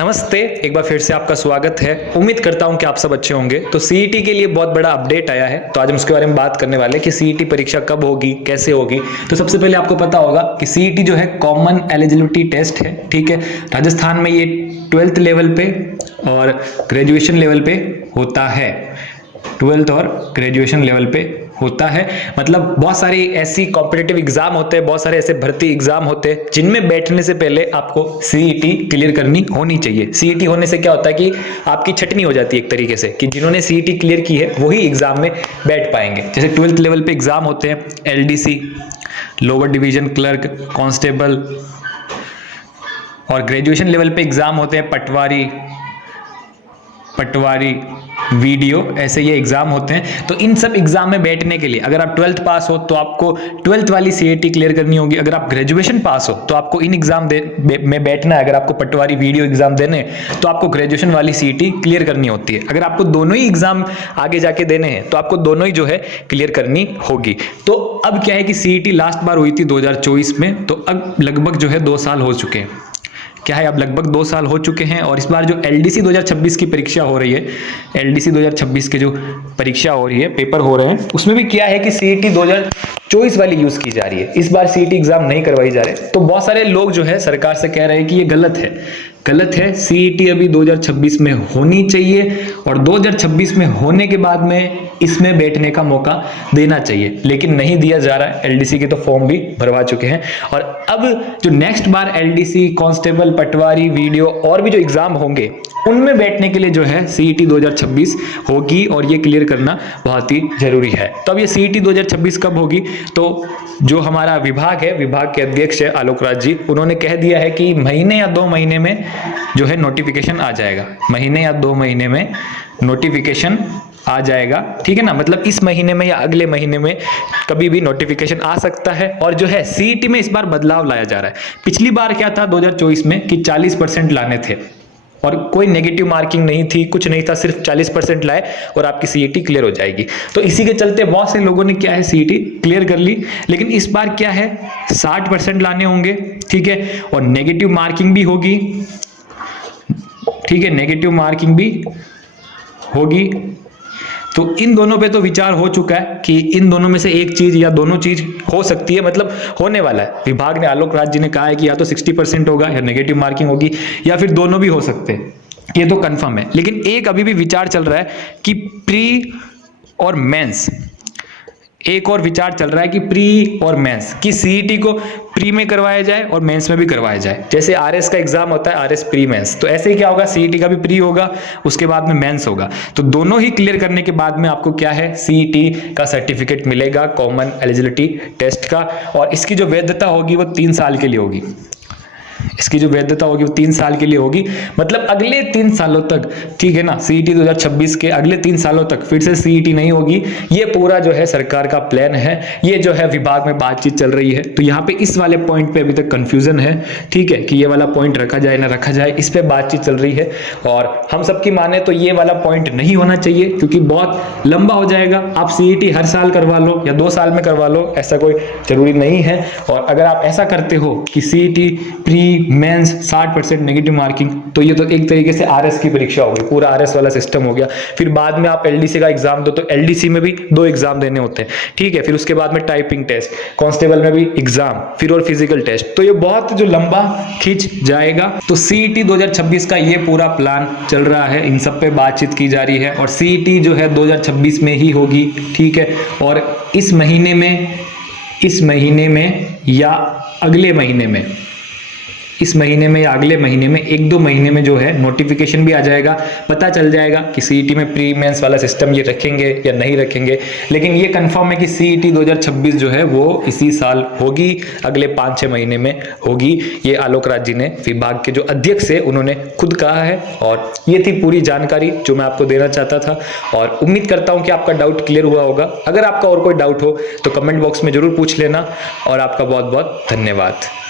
नमस्ते, एक बार फिर से आपका स्वागत है। उम्मीद करता हूं कि आप सब अच्छे होंगे। तो सीईटी के लिए बहुत बड़ा अपडेट आया है, तो आज हम उसके बारे में बात करने वाले हैं कि सीईटी परीक्षा कब होगी, कैसे होगी। तो सबसे पहले आपको पता होगा कि सीईटी जो है कॉमन एलिजिबिलिटी टेस्ट है, ठीक है। राजस्थान में ये 12th लेवल पे और ग्रेजुएशन लेवल पे होता है। 12th और ग्रेजुएशन लेवल पे होता है। मतलब बहुत सारी ऐसी कॉम्पिटिटिव एग्जाम होते हैं, बहुत सारे ऐसे भर्ती एग्जाम होते हैं जिनमें बैठने से पहले आपको सीईटी क्लियर करनी होनी चाहिए। सीईटी होने से क्या होता है कि आपकी छटनी हो जाती है एक तरीके से, कि जिन्होंने सीईटी क्लियर की है वही एग्जाम में बैठ पाएंगे। जैसे 12th लेवल पे एग्जाम होते हैं LDC, lower division clerk, constable, और ग्रेजुएशन लेवल पे एग्जाम होते हैं पटवारी, वीडियो, ऐसे ये एग्जाम होते हैं। तो इन सब एग्जाम में बैठने के लिए अगर आप 12th पास हो तो आपको 12th वाली सीईटी क्लियर करनी होगी। अगर आप ग्रेजुएशन पास हो तो आपको इन एग्जाम में बैठना है। अगर आपको पटवारी, वीडियो एग्जाम देने तो आपको ग्रेजुएशन वाली सीईटी क्लियर करनी होती है। अगर आपको दोनों ही एग्जाम आगे जाके देने हैं तो आपको दोनों ही जो है क्लियर करनी होगी। तो अब क्या है कि सीईटी लास्ट बार हुई थी 2024 में, तो अब लगभग जो है 2 साल हो चुके हैं। क्या है, अब लगभग 2 साल हो चुके हैं। और इस बार जो एलडीसी 2026 की परीक्षा हो रही है, एलडीसी 2026 के जो परीक्षा हो रही है, पेपर हो रहे हैं, उसमें भी क्या है कि सीईटी 2024 वाली यूज की जा रही है। इस बार सीईटी एग्जाम नहीं करवाई जा रहे। तो बहुत सारे लोग जो है सरकार से कह रहे हैं कि ये गलत है। सीईटी अभी 2026 में होनी चाहिए और 2026 में होने के बाद में इसमें बैठने का मौका देना चाहिए, लेकिन नहीं दिया जा रहा है। एलडीसी के तो फॉर्म भी भरवा चुके हैं और अब जो नेक्स्ट बार एलडीसी, कांस्टेबल, पटवारी, वीडियो और भी जो एग्जाम होंगे उनमें बैठने के लिए जो है सीईटी 2026 होगी और ये क्लियर करना बहुत ही जरूरी है। तो अब ये सीईटी 2026 कब होगी, तो जो हमारा विभाग है, विभाग के अध्यक्ष है आलोक राज जी, उन्होंने कह दिया है कि महीने या 2 महीने में जो है नोटिफिकेशन आ जाएगा। महीने या 2 महीने में नोटिफिकेशन आ जाएगा, ठीक है ना। मतलब इस महीने में या अगले महीने में कभी भी नोटिफिकेशन आ सकता है। और जो है सीईटी में इस बार बदलाव लाया जा रहा है। पिछली बार क्या था 2024 में कि 40% लाने थे और कोई नेगेटिव मार्किंग नहीं थी, कुछ नहीं था, सिर्फ 40% लाए और आपकी सीईटी क्लियर हो जाएगी। तो इसी के चलते बहुत से लोगों ने क्या है सीईटी क्लियर कर ली। लेकिन इस बार क्या है 60% लाने होंगे, ठीक है, और नेगेटिव मार्किंग भी होगी, ठीक है, नेगेटिव मार्किंग भी होगी। तो इन दोनों पे तो विचार हो चुका है कि इन दोनों में से एक चीज या दोनों चीज हो सकती है, मतलब होने वाला है। विभाग ने, आलोक राज जी ने कहा है कि या तो 60% होगा या नेगेटिव मार्किंग होगी या फिर दोनों भी हो सकते हैं, ये तो कंफर्म है। लेकिन एक अभी भी विचार चल रहा है कि प्री और मेंस, एक और विचार चल रहा है कि प्री और मेंस, कि सीईटी को प्री में करवाया जाए और मेंस में भी करवाया जाए। जैसे आरएस का एग्जाम होता है, आरएस प्री मेंस, तो ऐसे ही क्या होगा, सीईटी का भी प्री होगा, उसके बाद में मेंस होगा। तो दोनों ही क्लियर करने के बाद में आपको क्या है सीईटी का सर्टिफिकेट मिलेगा, कॉमन एलिजिबिलिटी टेस्ट का। और इसकी जो वैधता होगी वो 3 साल के लिए होगी। इसकी जो वैधता होगी वो 3 साल के लिए होगी, मतलब अगले 3 सालों तक, ठीक है ना। सीईटी 2026 के अगले 3 सालों तक फिर से सीईटी नहीं होगी। ये पूरा जो है सरकार का प्लान है, ये जो है विभाग में बातचीत चल रही है। तो यहाँ पे इस वाले पॉइंट पे अभी तक कंफ्यूजन है, ठीक है, कि ये वाला पॉइंट रखा जाए ना रखा जाए, इस पे बातचीत चल रही है। और हम सबकी माने तो ये वाला पॉइंट नहीं होना चाहिए, क्योंकि बहुत लंबा हो जाएगा। आप सीईटी हर साल करवा लो या 2 साल में करवा लो, ऐसा कोई जरूरी नहीं है। और अगर आप ऐसा करते हो कि CET pre mains 60% negative marking, तो ये तो एक तरीके से आरएस की परीक्षा होगी, पूरा आरएस वाला सिस्टम हो गया। फिर बाद में आप एलडीसी का एग्जाम दो, तो एलडीसी में भी 2 एग्जाम देने होते हैं, ठीक है। फिर उसके बाद में टाइपिंग टेस्ट, कांस्टेबल में भी एग्जाम, फिर और फिजिकल टेस्ट, तो ये बहुत जो लंबा खींच जाएगा। तो सीईटी 2026 का ये पूरा प्लान चल रहा है, इन सब पे बातचीत की जा रही है। और सीईटी जो है 2026 में ही होगी, ठीक है। और इस महीने में या अगले महीने में, इस महीने में या अगले महीने में 1-2 महीने में जो है नोटिफिकेशन भी आ जाएगा, पता चल जाएगा कि सीईटी में प्री मेंस वाला सिस्टम ये रखेंगे या नहीं रखेंगे। लेकिन ये कंफर्म है कि सीईटी 2026 जो है वो इसी साल होगी, अगले 5-6 महीने में होगी। ये आलोक राज जी ने, विभाग के जो अध्यक्ष है, उन्होंने खुद कहा है। और ये थी पूरी जानकारी जो मैं आपको देना चाहता था। और उम्मीद करता हूं कि आपका डाउट क्लियर हुआ होगा। अगर आपका और कोई डाउट हो तो कमेंट बॉक्स में जरूर पूछ लेना। और आपका बहुत बहुत धन्यवाद।